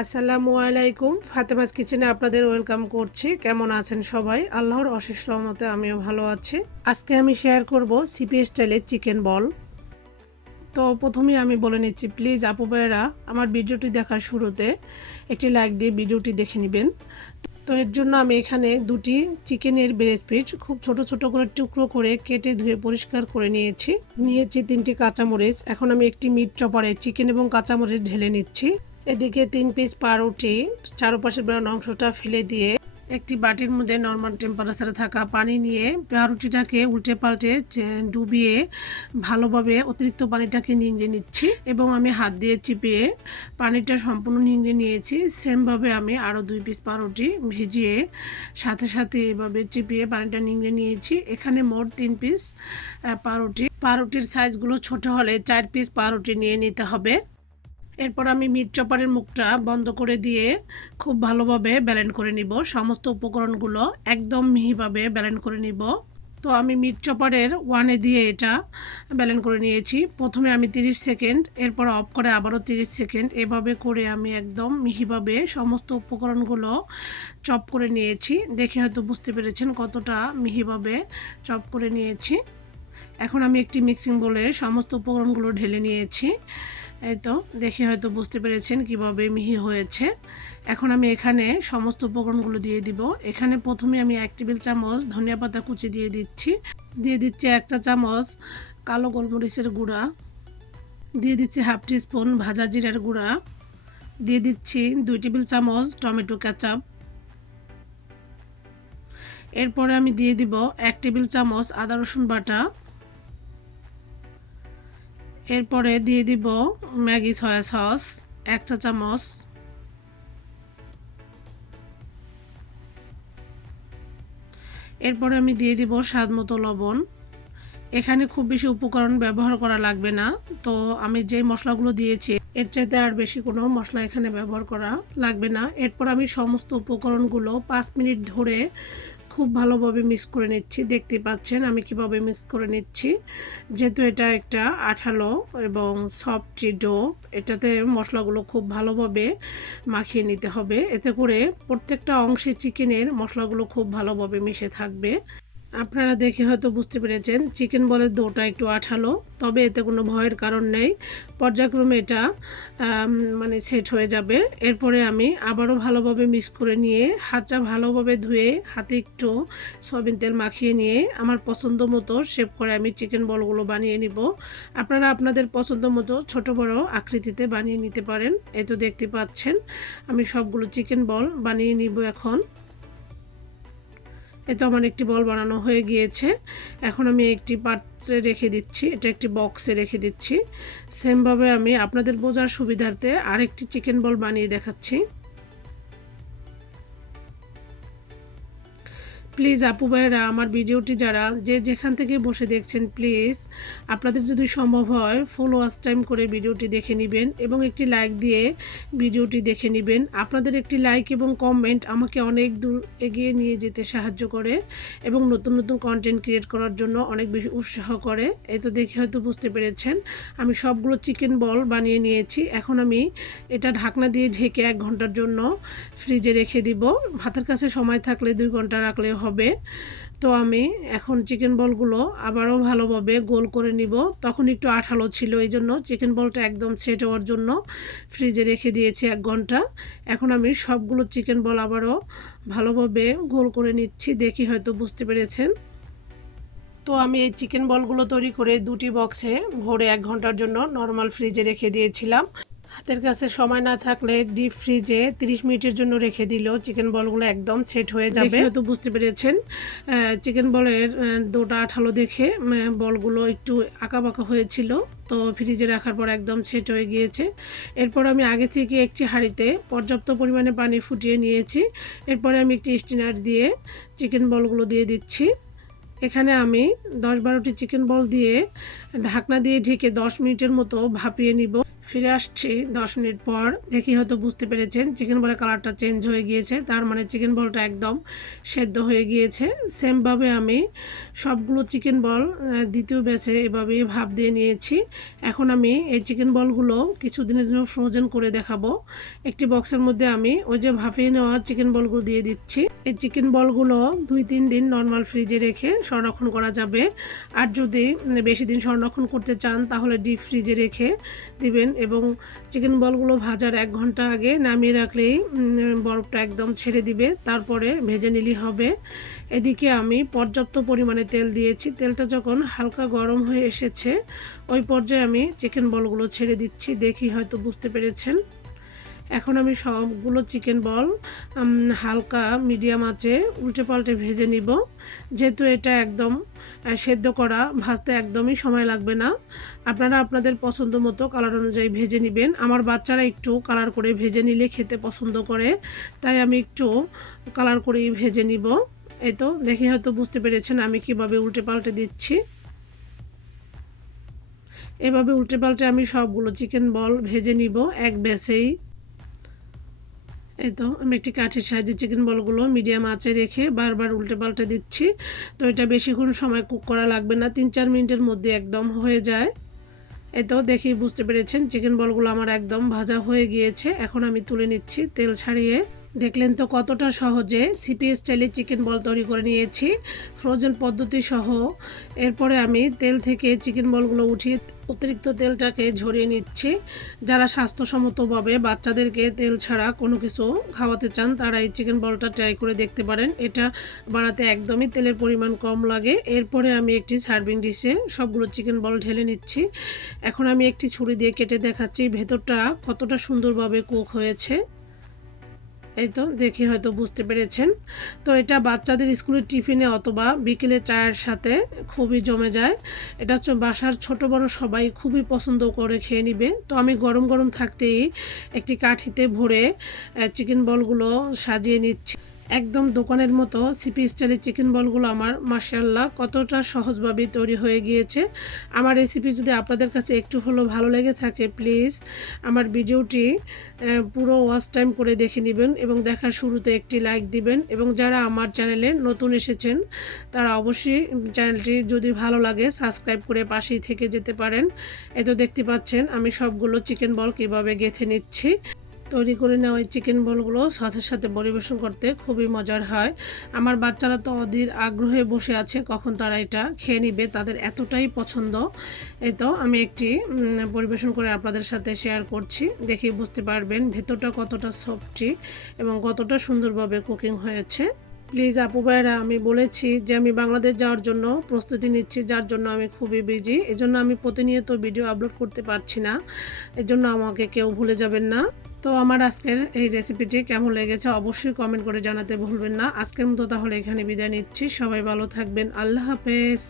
আসসালামু আলাইকুম। ফাতেমাস কিচেনে আপনাদের ওয়েলকাম করছি। কেমন আছেন সবাই? আল্লাহর অশেষ রহমতে আমিও ভালো আছি। আজকে আমি শেয়ার করব সিপি স্টাইলের চিকেন বল। তো প্রথমেই আমি বলে নিচ্ছি, প্লিজ আপু ভাইয়েরা, আমার ভিডিওটি দেখার শুরুতে একটি লাইক দিয়ে ভিডিওটি দেখে নেবেন। তো এর জন্য আমি এখানে দুটি চিকেনের ব্রেস্ট পিস খুব ছোট ছোট করে টুকরো করে কেটে ধুয়ে পরিষ্কার করে নিয়েছি। নিয়েছি তিনটি কাঁচামরিচ। এখন আমি একটি মিট চপারে চিকেন এবং কাঁচামরিচ ঢেলে নিচ্ছি। এদিকে তিন পিস পাউরুটি, চারপাশের বেরোনো অংশটা ফেলে দিয়ে একটি বাটির মধ্যে নর্মাল টেম্পারেচারে থাকা পানি নিয়ে পাউরুটিটাকে উল্টে পাল্টে ডুবিয়ে ভালোভাবে অতিরিক্ত পানিটাকে নিংড়ে নিচ্ছি এবং আমি হাত দিয়ে চিপিয়ে পানিটা সম্পূর্ণ নিংড়ে নিয়েছি। সেমভাবে আমি আরও দুই পিস পাউরুটি ভিজিয়ে সাথে সাথে এভাবে চিপিয়ে পানিটা নিংড়ে নিয়েছি। এখানে মোট তিন পিস পাউরুটি। পাউরুটির সাইজগুলো ছোট হলে চার পিস পাউরুটি নিয়ে নিতে হবে। এরপর আমি মিট চপারের মুখটা বন্ধ করে দিয়ে খুব ভালোভাবে ব্যালেন্ড করে নিব। সমস্ত উপকরণগুলো একদম মিহিভাবে ব্যালেন্ড করে নিব। তো আমি মিট চপারের ওয়ানে দিয়ে এটা ব্যালেন্ড করে নিয়েছি। প্রথমে আমি 30 সেকেন্ড, এরপর অফ করে আবারও 30 সেকেন্ড। এভাবে করে আমি একদম মিহিভাবে সমস্ত উপকরণগুলো চপ করে নিয়েছি। দেখে হয়তো বুঝতে পেরেছেন কতটা মিহিভাবে চপ করে নিয়েছি। এখন আমি একটি মিক্সিং বলে সমস্ত উপকরণগুলো ঢেলে নিয়েছি। এই তো, দেখি হয়তো বুঝতে পেরেছেন কীভাবে মিহি হয়েছে। এখন আমি এখানে সমস্ত উপকরণগুলো দিয়ে দিব। এখানে প্রথমে আমি এক টেবিল চামচ ধনিয়া পাতা কুচি দিয়ে দিচ্ছি। দিয়ে দিচ্ছি একটা চামচ কালো গোলমরিচের গুঁড়া। দিয়ে দিচ্ছি হাফ স্পুন ভাজা জিরার গুঁড়া। দিয়ে দিচ্ছি দুই টেবিল চামচ টমেটো ক্যাচাপ এরপরে আমি দিয়ে দিব এক টেবিল চামচ আদা রসুন বাটা। এরপরে দিয়ে দিব ম্যাগি সয়া সস, এক চা চামচ। এরপরে আমি দিয়ে দিব স্বাদ মতো লবণ। এখানে খুব বেশি উপকরণ ব্যবহার করা লাগবে না। তো আমি যে মশলাগুলো দিয়েছি, এর চাইতে আর বেশি কোনো মশলা এখানে ব্যবহার করা লাগবে না। এরপর আমি সমস্ত উপকরণগুলো পাঁচ মিনিট ধরে খুব ভালোভাবে মিক্স করে নিচ্ছি। দেখতে পাচ্ছেন আমি কীভাবে মিক্স করে নিচ্ছি। যেহেতু এটা একটা আঠালো এবং সফট ডো এটাতে মশলাগুলো খুব ভালোভাবে মাখিয়ে নিতে হবে। এতে করে প্রত্যেকটা অংশে চিকেনের মশলাগুলো খুব ভালোভাবে মিশে থাকবে। আপনারা দেখে হয়তো বুঝতে পেরেছেন, চিকেন বলের দোটা একটু আঠালো, তবে এতে কোনো ভয়ের কারণ নেই। পর্যায়ক্রমে এটা মানে সেট হয়ে যাবে। এরপরে আমি আবারও ভালোভাবে মিক্স করে নিয়ে, হাতটা ভালোভাবে ধুয়ে, হাতে একটু সয়াবিন তেল মাখিয়ে নিয়ে, আমার পছন্দ মতো শেপ করে আমি চিকেন বলগুলো বানিয়ে নিব। আপনারা আপনাদের পছন্দ মতো ছোট বড় আকৃতিতে বানিয়ে নিতে পারেন, এ তো দেখতে পাচ্ছেন। আমি সবগুলো চিকেন বল বানিয়ে নিব এখন। এতে আমার একটি বল বানানো হয়ে গিয়েছে। এখন আমি একটি পাত্রে রেখে দিচ্ছি, এটা একটি বক্সে রেখে দিচ্ছি। সেমভাবে আমি আপনাদের বোঝার সুবিধার্থে আরেকটি চিকেন বল বানিয়ে দেখাচ্ছি। প্লিজ আপু ভাইয়েরা, আমার ভিডিওটি যারা যে যেখান থেকে বসে দেখছেন প্লিজ আপনাদের যদি সম্ভব হয় ফলো ওয়াচ টাইম করে ভিডিওটি দেখে নেবেন এবং একটি লাইক দিয়ে ভিডিওটি দেখে নেবেন। আপনাদের একটি লাইক এবং কমেন্ট আমাকে অনেক দূর এগিয়ে নিয়ে যেতে সাহায্য করে এবং নতুন নতুন কন্টেন্ট ক্রিয়েট করার জন্য অনেক বেশি উৎসাহ করে। এই তো দেখে হয়তো বুঝতে পেরেছেন, আমি সবগুলো চিকেন বল বানিয়ে নিয়েছি। এখন আমি এটা ঢাকনা দিয়ে ঢেকে এক ঘণ্টার জন্য ফ্রিজে রেখে দিব। ভাতের কাছে সময় থাকলে দুই ঘণ্টা রাখলে হবে। তো আমি এখন চিকেন বলগুলো আবারও ভালোভাবে গোল করে নিব। তখন একটু আঠালো ছিল, এই জন্য চিকেন বলটা একদম সেট হওয়ার জন্য ফ্রিজে রেখে দিয়েছি এক ঘণ্টা। এখন আমি সবগুলো চিকেন বল আবারও ভালোভাবে গোল করে নিচ্ছি, দেখি হয়তো বুঝতে পেরেছেন। তো আমি এই চিকেন বলগুলো তৈরি করে দুটি বক্সে ভরে এক ঘণ্টার জন্য নর্মাল ফ্রিজে রেখে দিয়েছিলাম। হাতের কাছে সময় না থাকলে ডিপ ফ্রিজে 30 মিনিটের জন্য রেখে দিলেও চিকেন বলগুলো একদম সেট হয়ে যাবে। হয়তো বুঝতে পেরেছেন। চিকেন বলের দোটা আঠালো দেখে বলগুলো একটু আঁকা বাঁকা হয়েছিল, তো ফ্রিজে রাখার পর একদম সেট হয়ে গিয়েছে। এরপর আমি আগে থেকে একটি হাঁড়িতে পর্যাপ্ত পরিমাণে পানি ফুটিয়ে নিয়েছি। এরপরে আমি একটি স্টিনার দিয়ে চিকেন বলগুলো দিয়ে দিচ্ছি। এখানে আমি দশ বারোটি চিকেন বল দিয়ে ঢাকনা দিয়ে ঢেকে দশ মিনিটের মতো ভাপিয়ে নিব। ফিরে আসছি দশ মিনিট পর। দেখি হয়তো বুঝতে পেরেছেন চিকেন বলের কালারটা চেঞ্জ হয়ে গিয়েছে, তার মানে চিকেন বলটা একদম সেদ্ধ হয়ে গিয়েছে। সেমভাবে আমি সবগুলো চিকেন বল দ্বিতীয় ব্যাচে এভাবে ভাপ দিয়ে নিয়েছি। এখন আমি এই চিকেন বলগুলো কিছুদিনের জন্য ফ্রোজেন করে দেখাবো। একটি বক্সের মধ্যে আমি ওই যে ভাপিয়ে নেওয়া চিকেন বলগুলো দিয়ে দিচ্ছি। এই চিকেন বলগুলো দুই তিন দিন নর্মাল ফ্রিজে রেখে সংরক্ষণ করা যাবে। আর যদি বেশি দিন সংরক্ষণ করতে চান, তাহলে ডিপ ফ্রিজে রেখে দিবেন। এবং চিকেন বলগুলো ভাজার এক ঘণ্টা আগে নামিয়ে রাখলেই বরফটা একদম ছেড়ে দিবে। তারপরে ভেজে নিলেই হবে। এদিকে আমি পর্যাপ্ত পরিমাণে তেল দিয়েছি। তেলটা যখন হালকা গরম হয়ে এসেছে, ওই পর্যায়ে আমি চিকেন বলগুলো ছেড়ে দিচ্ছি। দেখি হয়তো বুঝতে পেরেছেন। এখন আমি সবগুলো চিকেন বল হালকা, মিডিয়াম আঁচে উল্টে পাল্টে ভেজে নিব। যেহেতু এটা একদম সেদ্ধ করা, ভাজতে একদমই সময় লাগবে না। আপনারা আপনাদের পছন্দ মতো কালার অনুযায়ী ভেজে নেবেন। আমার বাচ্চারা একটু কালার করে ভেজে নিলে খেতে পছন্দ করে, তাই আমি একটু কালার করেই ভেজে নিব। এই তো, দেখে হয়তো বুঝতে পেরেছেন আমি কীভাবে উল্টে পাল্টে দিচ্ছি। এভাবে উল্টে পাল্টে আমি সবগুলো চিকেন বল ভেজে নিব, এক ব্যাসেই এই তো, আমি একটি কাঠের সাহায্যে চিকেন বলগুলো মিডিয়াম আঁচে রেখে বারবার উল্টে পাল্টে দিচ্ছি। তো এটা বেশিক্ষণ সময় কুক করা লাগবে না তিন চার মিনিটের মধ্যে একদম হয়ে যায়। তো, দেখি, বুঝতে পেরেছেন চিকেন বলগুলো আমার একদম ভাজা হয়ে গিয়েছে। এখন আমি তুলে নিচ্ছি তেল ছাড়িয়ে। দেখলেন তো কতটা সহজে সিপি স্টাইলে চিকেন বল তৈরি করে নিয়েছি, ফ্রোজেন পদ্ধতি সহ। এরপরে আমি তেল থেকে চিকেন বলগুলো উঠিয়ে অতিরিক্ত তেলটাকে ঝরিয়ে নিচ্ছি। যারা স্বাস্থ্যসম্মতভাবে বাচ্চাদেরকে তেল ছাড়া কোনো কিছু খাওয়াতে চান, তারা এই চিকেন বলটা ট্রাই করে দেখতে পারেন। এটা বানাতে একদমই তেলের পরিমাণ কম লাগে। এরপরে আমি একটি সার্ভিং ডিশে সবগুলো চিকেন বল ঢেলে নিচ্ছি। এখন আমি একটি ছুরি দিয়ে কেটে দেখাচ্ছি, ভেতরটা কতটা সুন্দরভাবে কুক হয়েছে। এই তো, দেখি হয়তো বুঝতে পেরেছেন। তো এটা বাচ্চাদের স্কুলের টিফিনে অথবা বিকেলে চায়ের সাথে খুবই জমে যায়। এটা হচ্ছে বাসার ছোট বড় সবাই খুবই পছন্দ করে খেয়ে নিবে। তো আমি গরম গরম থাকতেই একটি কাঠিতে ভরে চিকেন বলগুলো সাজিয়ে নিচ্ছি। একদম দোকানের মতো সিপি স্টাইলের চিকেন বলগুলো আমার মার্শাল্লাহ কতটা সহজভাবে তৈরি হয়ে গিয়েছে। আমার রেসিপি যদি আপনাদের কাছে একটু হলেও ভালো লেগে থাকে প্লিজ আমার ভিডিওটি পুরো ওয়াচ টাইম করে দেখে নেবেন এবং দেখার শুরুতে একটি লাইক দিবেন। এবং যারা আমার চ্যানেলে নতুন এসেছেন, তারা অবশ্যই চ্যানেলটি যদি ভালো লাগে সাবস্ক্রাইব করে পাশেই থেকে যেতে পারেন। এ তো দেখতে পাচ্ছেন, আমি সবগুলো চিকেন বল কীভাবে গেঁথে নিচ্ছি। তৈরি করে নেওয়া এই চিকেন বলগুলো সসের সাথে পরিবেশন করতে খুবই মজার হয়। আমার বাচ্চারা তো অধীর আগ্রহে বসে আছে কখন তারা এটা খেয়ে নিবে, তাদের এতটাই পছন্দ। এই তো আমি একটি পরিবেশন করে আপনাদের সাথে শেয়ার করছি। দেখে বুঝতে পারবেন ভেতরটা কতটা সফটি এবং কতটা সুন্দরভাবে কুকিং হয়েছে। প্লিজ আপু ভাইরা, আমি বলেছি যে আমি বাংলাদেশ যাওয়ার জন্য প্রস্তুতি নিচ্ছি, যার জন্য আমি খুবই বিজি এজন্য আমি প্রতিনিয়ত ভিডিও আপলোড করতে পারছি না। এজন্য আমাকে কেউ ভুলে যাবেন না। তো আমার আজকের এই রেসিপিটি কেমন লেগেছে অবশ্যই কমেন্ট করে জানাতে ভুলবেন না। আজকের মতো তাহলে এখানে বিদায় নিচ্ছি। সবাই ভালো থাকবেন। আল্লাহ হাফেজ।